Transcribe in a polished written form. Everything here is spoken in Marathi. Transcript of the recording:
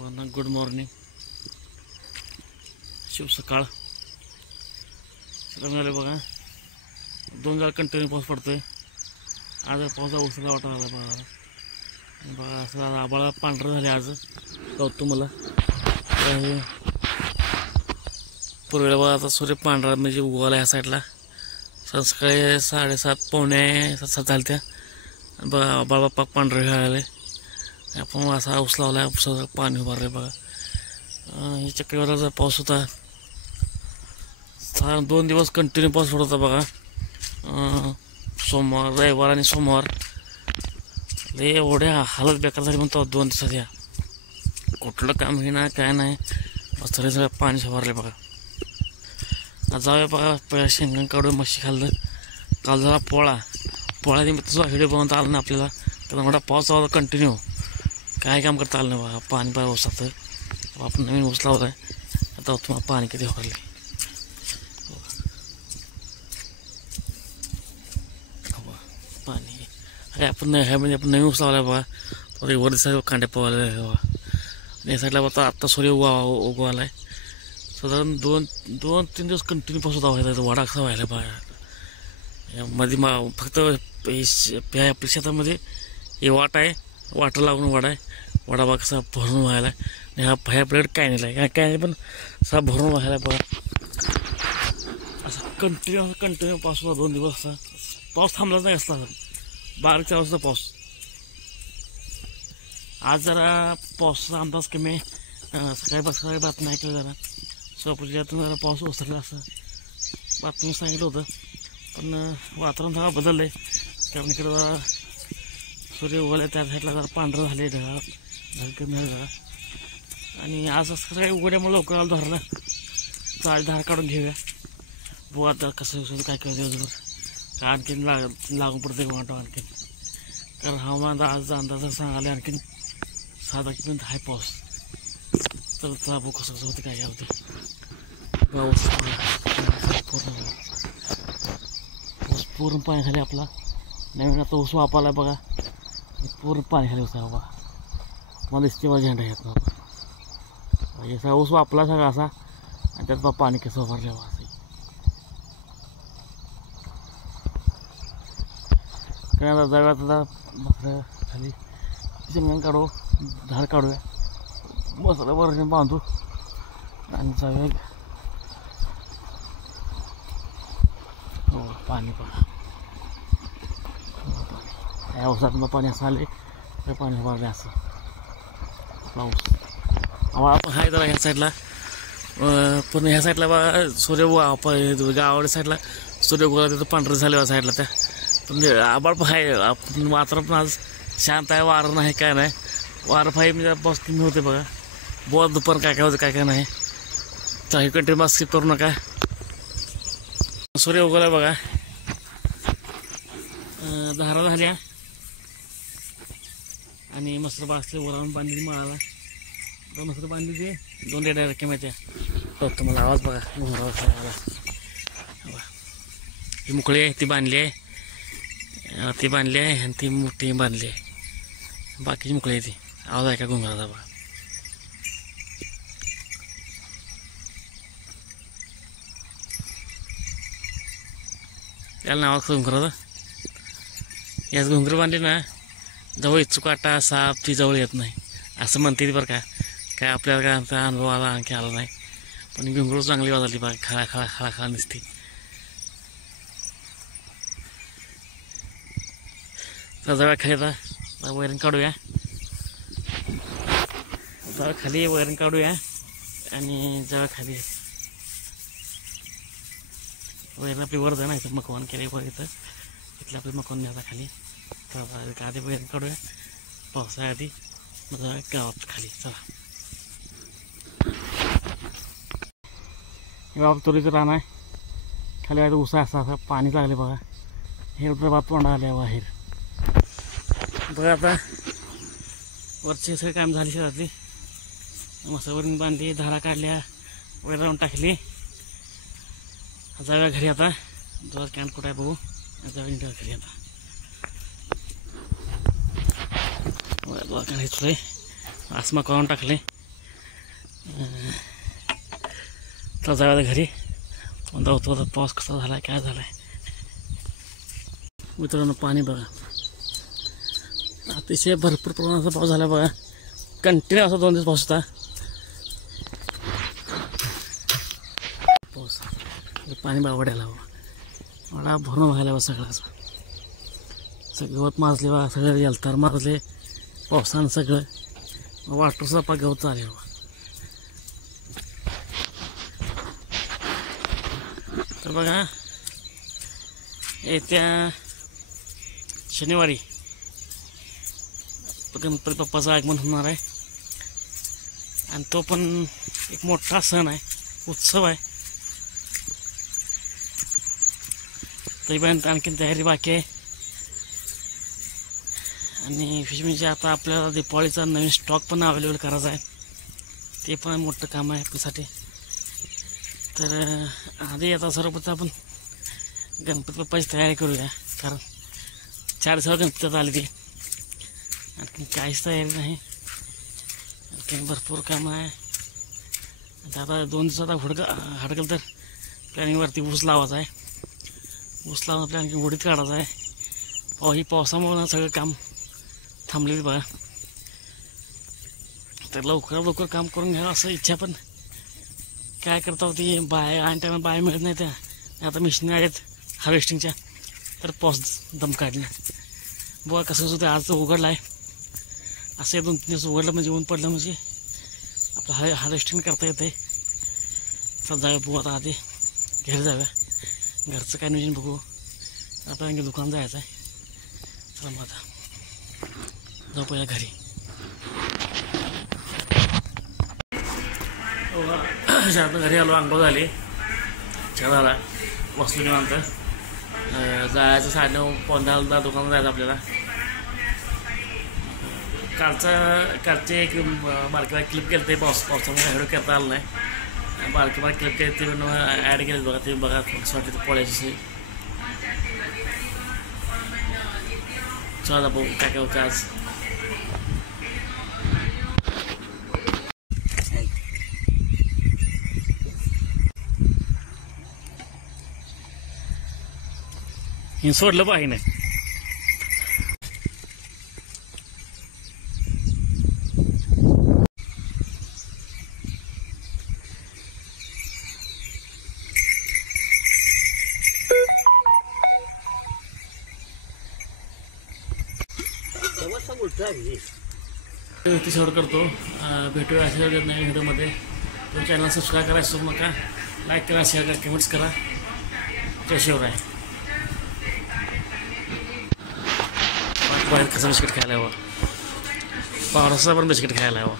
सर्वांना गुड मॉर्निंग, शुभ सकाळ. सकाळ बघा 2 दिवस कंटिन्यू पाऊस पडतोय. आज पावसा उसळा वाटत आला बघा असं आबाळा पांढरं झाले. आज गौतम मला पूर्वेला बघा आता सूर्य पांढरा म्हणजे उगवाला ह्या साईडला. सकाळी 7:30 पावणे 7 झाल्या त्या बघा बाबा पाक पांढरं घालायला. आपण असा ऊस लावला आहे, पाणी उभारले बघा. हे चक्रीवादळाचा पाऊस होता. 2 दिवस कंटिन्यू पाऊस पडत होता बघा. सोमवार, रविवार आणि सोमवार लय एवढ्या हालत बेकार झाली म्हणतो 2 दिवसात. या कुठलं काम घेणार काय नाही, सगळं पाणी उभारले बघा. आज जाऊया बघा पहिल्या शेंगण काढून म्हशी खाल्लं. काल झाला पोळा तुझा व्हिडिओ बनवता आला ना आपल्याला, तर मोठा पाऊस आला कंटिन्यू, काय काम करता आलं नाही बघा. पाणी पाहिजे ऊसाचं. आपण नवीन ऊस लावत आहे आता, तुम्हाला पाणी किती वापरले पाणी. अरे आपण म्हणजे आपण नवीन ऊस लावला बघा. तर वर दिसायला कांड्या पोवायला बघा. आणि या साईडला बघा आत्ता सूर्य उगवाला आहे. साधारण 2-3 दिवस कंटिन्यू पाऊस व्हायचा. वाडा कसा व्हायला बघा. मध्ये फक्त आपल्या शेतामध्ये हे वाट आहे, वाटर लागून वाडा आहे. वाडा बघा कसा भरून व्हायला. आणि हा ह्या प्लेट काय नाही काय पण असा भरून व्हायला बघा. असं कंटिन्यू पाऊस होता 2 दिवस. असा पाऊस थांबलाच नाही असला. 12-4 वाजता पाऊस. आज जरा पावसाचा अंदाज कमी आहे. सकाळी बातमी ऐकली जरा सोलापूरच्यातून जरा पाऊस ओसरला असं बातमी सांगितलं होतं. पण वातावरण थोडा बदललं आहे, कारण इकडं जरा सूर्य उगवला त्या साईडला जरा पांढरं झाले ढगाळ कमी झालं. आणि आज असं सकाळी उघड्यामुळे लवकर आलं धरलं. चाळी धार काढून घेऊया बघू आता कसं काय दिवसभर. आणखीन लागून पडते वाटतं आणखीन, कारण हवामान आज अंदाज सांगाले आणखीन 6 तारखेपर्यंत आहे पाऊस. तर चला बघू कसं होतं काय होतं. पाऊस पूर्ण पाणी खाली आपला नवीन आता ऊस वापरला बघा. पूर्ण पाणी खाली होता बाबा. मला दिसते माझा झेंडा घेत ना बाबा. असा ऊस वापरला सगळा असा, आणि त्यात बा पाणी कसं वापरलं बा. काय आता जाऊया आता बकरं खाली शेंगण काढू, धार काढूया, मसाला वरण बांधू आणि जाऊया. हो पाणी बघा. या ऊसातनं पाणी असं आले तर पाणी वाढले असं पाऊस. आम्हाला पण आहे जरा ह्या साईडला. पण ह्या साईडला बघा सूर्य गावाच्या साईडला सूर्य उगवला तिथं पांढरं झाले साईडला त्या. पण आबाळ पण आहे. वातावरण पण आज शांत आहे, वारं नाही काय नाही. वारं पाहिजे म्हणजे पाऊस कमी होते बघा. बहुत दुपार काय होतं काय नाही. तर कंटिन्यू मास्क स्किप करू नका. सूर्य उगवला बघा. धारा झाल्या आणि मस्त बासले वरावून बांधली मळाला. मस्त बांधली ते 2 रेड्या रक्कमाच्या. बघतो मला आवाज बघा घुमरावा. ही मुकळी आहे ती बांधली आहे, ती बांधली आहे आणि ती मोठी बांधली आहे. बाकीची मुकळी आहे ती. आवाज आहे का घुमराचा बघा. त्याला नाव घुंगराचं. याच घुंगर बांधली ना जवळ काटा साप ती जवळ येत नाही असं म्हणते ती बरं का. काय आपल्याला काय आमचा अनुभव आला आणखी आला नाही. पण घुंगरू चांगली वाजली बघा. खळा नसते. तर जवळ खाली आता वैरण काढूया. जवळ खाली वैरण काढूया आणि जवळ खाली वैरण आपली वर जाणार इथं मकवान केले वर इथं. इथलं आपलं मकवान न्यायला खाली. तर आधी वैरण काढूया पावसाळ्याआधी, मग गावात खाली. चला हे बाबा तुरीचं रान आहे. खाली आहे उसा असं पाणी लागले बघा. हे बाब तोंडा आल्या बाहेर बघा. आता वरचे सगळे काम झाली शेतातली. मसावरून बांधली, धारा काढल्या, वैरण लावून टाकली. जाऊया घरी आता. जवळ कॅन कुठं आहे बघू. जाऊया घरी आता. घेतलं आसमा करून टाकले. तर जाऊया घरी. म्हणता होतो आता पाऊस कसा झाला आहे, काय झाला आहे. मित्रांनो पाणी बघा, अतिशय भरपूर प्रमाणाचा पाऊस झाला बघा. कंटिन्यू असा 2 दिवस पाऊस होता. पाऊस पाणी बावड्याला मला भरून व्हायला बा सगळं. गवत माजले बा, सगळं जलतार मारले पावसानं. सगळं वाटूचा पा गवत आले बा. तर बघा येत्या शनिवारी गणपती बाप्पाचं आगमन होणार आहे. आणि तो पण एक मोठा सण आहे, उत्सव आहे. तरीपर्यंत आणखीन तयारी बाकी आहे. आणि विशेष म्हणजे आता आपल्याला दिवाळीचा नवीन स्टॉक पण अवेलेबल करायचा आहे. ते पण मोठं काम आहे आपल्यासाठी. तर आधी आता सर्वप्रथम आपण गणपती बाप्पाची तयारी करूया. कारण 4 दिवसावर गणपतीत आली ती, आणखीन काहीच तयारी नाही. आणखीन भरपूर काम आहे. आता 2 दिवसात हडकल तर प्लॅनिंगवरती ऊस लावायचा आहे. ऊस लावून आपल्या आणखी उडीत काढायचा आहे. ही पावसामुळे सगळं काम थांबलेली बघा. तर लवकर काम करून घ्यावं असं इच्छा, पण काय करता होती बाय आणि टायमाला बाय मिळत नाही. त्या आता मशीन आहेत हार्वेस्टिंगच्या, तर पाऊस दम काढला बघा. कसं होतं आज उघडला आहे, असं 2-3 दिवस उघडलं म्हणजे ऊन पडलं म्हणजे आपलं हार्वेस्टिंग करता येतं आहे. चल जाऊया बघू आता, आधी घरी जाऊया. घरचं काय नियोजन बघू. आपल्याला दुकान जायचं आहे. चला मग आता जाऊ पहिला घरी. आता घरी आलो, अंघोळ झाली, चहा झाला, बसलो निवांत. जायचं 9:30 दुकानात जायचं आपल्याला. कालचे एक बारकी क्लिप केलं ते पावसामुळे व्हिडिओ करता आलं नाही. बारकी क्लिप केली ते ॲड केले बघा. ते बघा वाटते ते पोळ्याची. चला बघू काय होतं आज. हे सोडलं पाहिजे नाही. ती शेवट करतो. भेटूया अशा नवीन व्हिडिओमध्ये. तो चॅनल सबस्क्राईब करा, विसरू नका. लाईक करा, शेअर करा, कमेंट्स करा. जय शिवराय. बाहेर कसं बिस्किट खायला हवं, पावसाचा पण बिस्किट खायला हवं.